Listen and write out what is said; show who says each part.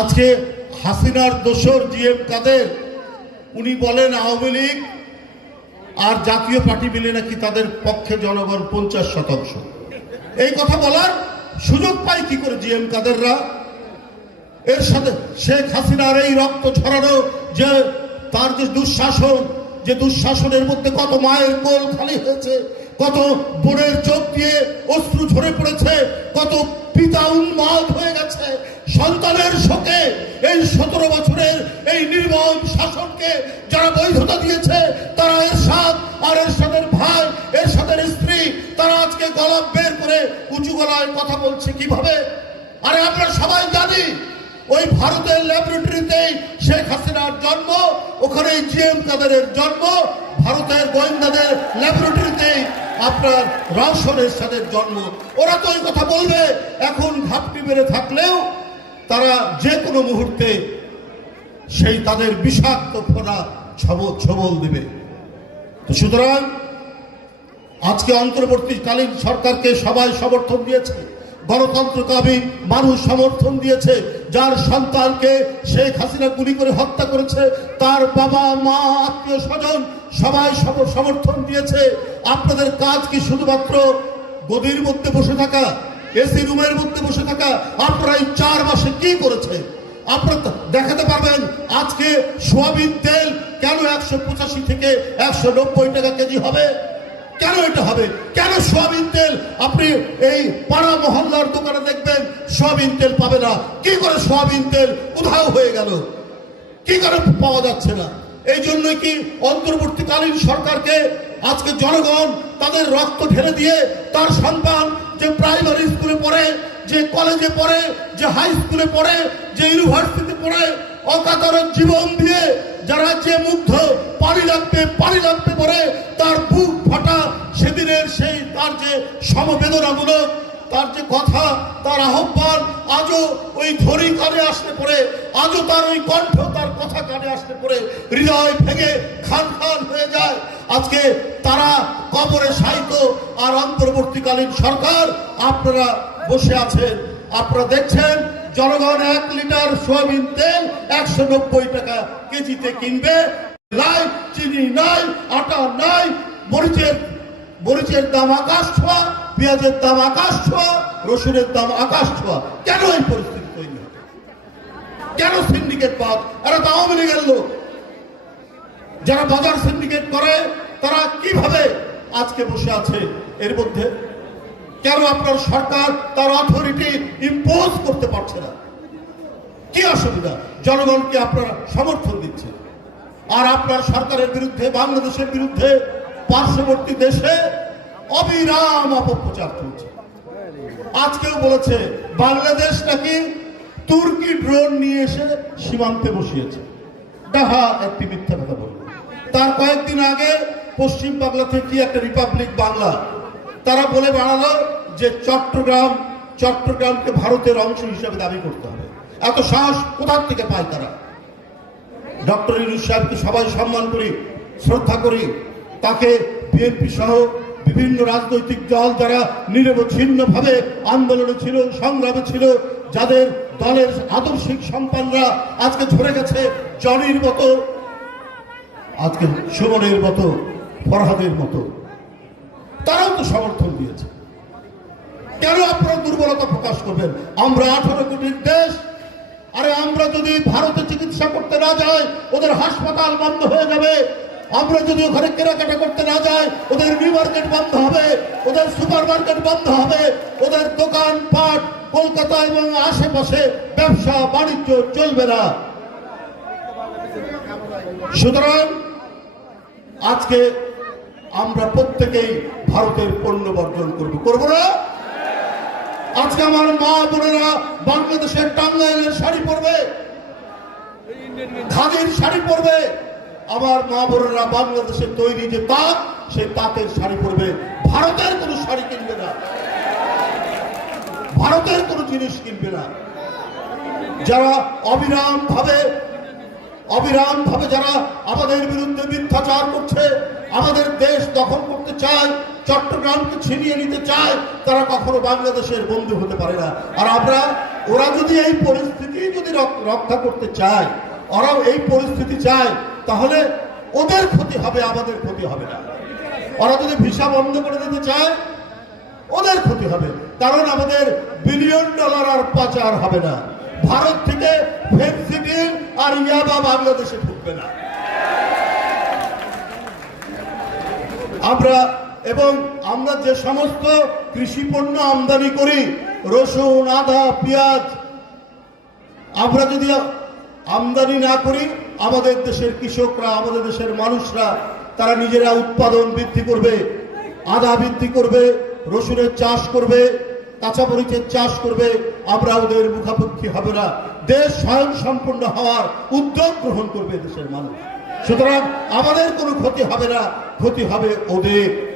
Speaker 1: আজকে হাসিনার দোসর জিএম কাদের? উনি বলেন আওয়ামী লীগ আর জাতীয় পার্টি মিলে নাকি তাদের পক্ষে জনগণ পঞ্চাশ শতাংশ। এই কথা বলার সুযোগ পায় কি করে জিএম কাদেররা? এর সাথে শেখ হাসিনার এই রক্ত ছড়ানো যে তার যে দুঃশাসন, যে দুঃশাসনের মধ্যে কত মায়ের কোল খালি হয়েছে, কত বোনের চোখ দিয়ে অশ্রু ঝরে পড়েছে, কত পিতা উন্মাদ হয়ে গেছে। সন্তানের শোকে এই সতেরো বছরের এই নির্মম শাসনকে যারা বৈধতা দিয়েছে, তারা এর সাথ আর এরশাদের ভাই, এরশাদের স্ত্রী, তারা আজকে গলা বের করে উঁচু গলায় কথা বলছে কীভাবে? আরে আমরা সবাই জানি, ওই ভারতের ল্যাবরেটরিতেই শেখ হাসিনার জন্ম ওখানে জিএম কাদেরের জন্ম, ভারতের গোয়েন্দাদের ল্যাবরেটরিতেই আপনার রাশনের সাথে জন্ম। ওরা তো ওই কথা বলবে। এখন ঘাপটি মেরে থাকলেও তারা যে কোনো মুহূর্তে সেই তাদের বিষাক্ত ফোনা ছবল ছবল দেবে। তো সুতরাং আজকে অন্তর্বর্তীকালীন সরকারকে সবাই সমর্থন দিয়েছে। গণতন্ত্রকামী মানুষ সমর্থন দিয়েছে, যার সন্তানকে শেখ হাসিনা গুলি করে হত্যা করেছে, তার বাবা, মা, আত্মীয় স্বজন সবাই সম- সমর্থন দিয়েছে। আপনাদের কাজ কি শুধুমাত্র গদির মধ্যে বসে থাকা, এসি রুমের মধ্যে বসে থাকা? আপনারা এই চার মাসে কি করেছে? আপনারা দেখাতে পারবেন আজকে সোয়াবিন তেল কেন একশো পঁচাশি থেকে একশো নব্বই টাকা কেজি হবে? কেন এটা হবে? কেন সোয়াবিন তেল? আপনি এই পাড়া মহল্লার দোকানে দেখবেন সোয়াবিন তেল পাবে না। কি করে সোয়াবিন তেল উধাও হয়ে গেল? কি করে পাওয়া যাচ্ছে না? এই জন্যই কি অন্তর্বর্তীকালীন সরকারকে আজকে জনগণ তাদের রক্ত ঢেলে দিয়ে তার সন্তান যে প্রাইমারি স্কুলে পড়ে, যে কলেজে পড়ে, যে হাই স্কুলে পড়ে, যে ইউনিভার্সিটিতে পড়ে অকাতরের জীবন দিয়ে যারা যে মুগ্ধ, পানি লাগবে পানি লাগবে পরে তার বুক ফাটা সেদিনের সেই তার যে সমবেদনামূলক, তার যে কথা, তার আহ্বান, আজও ওই ধরি কানে আসতে পড়ে, আজও তার ওই কণ্ঠ, তার কথা কানে আসতে পড়ে, হৃদয় ভেঙে খান খান হয়ে যায়। আজকে তারা কবরে সাহিত্য আর অন্তর্বর্তীকালীন সরকার, আপনারা বসে আছেন, আপনারা দেখছেন, জনগণ এক লিটার সোয়াবিন তেল একশো নব্বই টাকা কেজিতে কিনবে। নাই চিনি নাই, আটা নাই মরিচের মরিচের দাম আকাশ ছোঁয়া, পেঁয়াজের দাম আকাশ ছোঁয়া, রসুনের দাম আকাশ ছোঁয়া। কেন এই পরিস্থিতি তৈরি কেন সিন্ডিকেট এরা যারা বাজার সিন্ডিকেট করে, তারা কীভাবে আজকে বসে আছে এর মধ্যে? কেন আপনার সরকার তার অথরিটি ইম্পোজ করতে পারছে না? কি অসুবিধা? জনগণকে আপনারা সমর্থন দিচ্ছে আর আপনার সরকারের বিরুদ্ধে, বাংলাদেশের বিরুদ্ধে পার্শ্ববর্তী দেশে অবিরাম অপপ্রচার চলছে। আজকেও বলেছে, বাংলাদেশ নাকি তুর্কি ড্রোন নিয়ে এসে সীমান্তে বসিয়েছে। ডাহা একটি মিথ্যা কথা বলল তার কয়েকদিন আগে পশ্চিম বাংলা থেকে একটা রিপাবলিক বাংলা, তারা বলে বাড়ালো যে চট্টগ্রাম, চট্টগ্রামকে ভারতের অংশ হিসেবে দাবি করতে হবে। এত সাহস কোথার থেকে পায় তারা? ডক্টর ইউনুস সাহেবকে সবাই সম্মান করি, শ্রদ্ধা করি তাকে বিএনপি সহ বিভিন্ন রাজনৈতিক দল যারা নিরবচ্ছিন্নভাবে আন্দোলনে ছিল, সংগ্রামে ছিল, যাদের দলের আদর্শিক সন্তানরা আজকে ঝরে গেছে জনির মতো, আজকে সুমনের মতো, ফরহাদের মতো। তারাও তো সমর্থন দিয়েছে। কেন আপনারা দুর্বলতা প্রকাশ করবেন? আমরা আঠারো কোটির দেশ। আরে আমরা যদি ভারতে চিকিৎসা করতে না যাই, ওদের হাসপাতাল বন্ধ হয়ে যাবে। আমরা যদি ওখানে কেনাকাটা করতে না যাই, ওদের নিউ মার্কেট বন্ধ হবে, ওদের সুপার মার্কেট বন্ধ হবে, ওদের দোকান পাট কলকাতা এবং আশেপাশে ব্যবসা বাণিজ্য চলবে না। সুতরাং আজকে আমরা প্রত্যেকেই ভারতের পণ্য বর্জন করব করব না? আজকে আমার মা বোনেরা বাংলাদেশের টাঙ্গাইলের শাড়ি পরবে, খাদির শাড়ি পরবে আমার মা বোনেরা বাংলাদেশের তৈরি যে তাঁত, সেই তাঁতের শাড়ি পরবে। ভারতের কোনো শাড়ি কিনবে না। ভারতের কোনো জিনিস কিনবে না। যারা অবিরাম ভাবে অবিরাম ভাবে যারা আমাদের বিরুদ্ধে মিথ্যাচার করছে, আমাদের দেশ দখল করতে চায়, চট্টগ্রামকে ছিনিয়ে নিতে চায়, তারা কখনো বাংলাদেশের বন্ধু হতে পারে না। আর আমরা, ওরা যদি এই পরিস্থিতি যদি রক- রক্ষা করতে চায়, ওরাও এই পরিস্থিতি চায় তাহলে ওদের ক্ষতি হবে, আমাদের ক্ষতি হবে না। ওরা যদি ভিসা বন্ধ করে দিতে চায়, ওদের ক্ষতি হবে। কারণ আমাদের বিলিয়ন ডলার আর পাচার হবে না। ভারত থেকে ফেন্সিডিল আর ইয়াবা বাংলাদেশে ঢুকবে না। আমরা এবং আমরা যে সমস্ত কৃষি পণ্য আমদানি করি, রসুন, আদা, পেঁয়াজ, আমরা যদি আমদানি না করি, আমাদের দেশের কৃষকরা, আমাদের দেশের মানুষরা, তারা নিজেরা উৎপাদন বৃদ্ধি করবে, আদা বৃদ্ধি করবে, রসুনের চাষ করবে, কাঁচামরিচের চাষ করবে, আমরা ওদের মুখাপেক্ষী হবে না। দেশ স্বয়ং সম্পূর্ণ হওয়ার উদ্যোগ গ্রহণ করবে দেশের মানুষ। সুতরাং আমাদের কোনো ক্ষতি হবে না, ক্ষতি হবে ওদের।